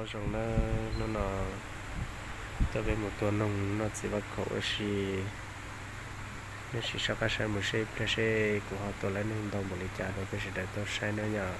đó rồi nó cho bên một tuần nông nó chỉ bắt khẩu nó chỉ sao cái sai một sai cái sai của họ tôi lấy nên đồng một lý trả rồi cái sự đại tôi sai nữa nhờ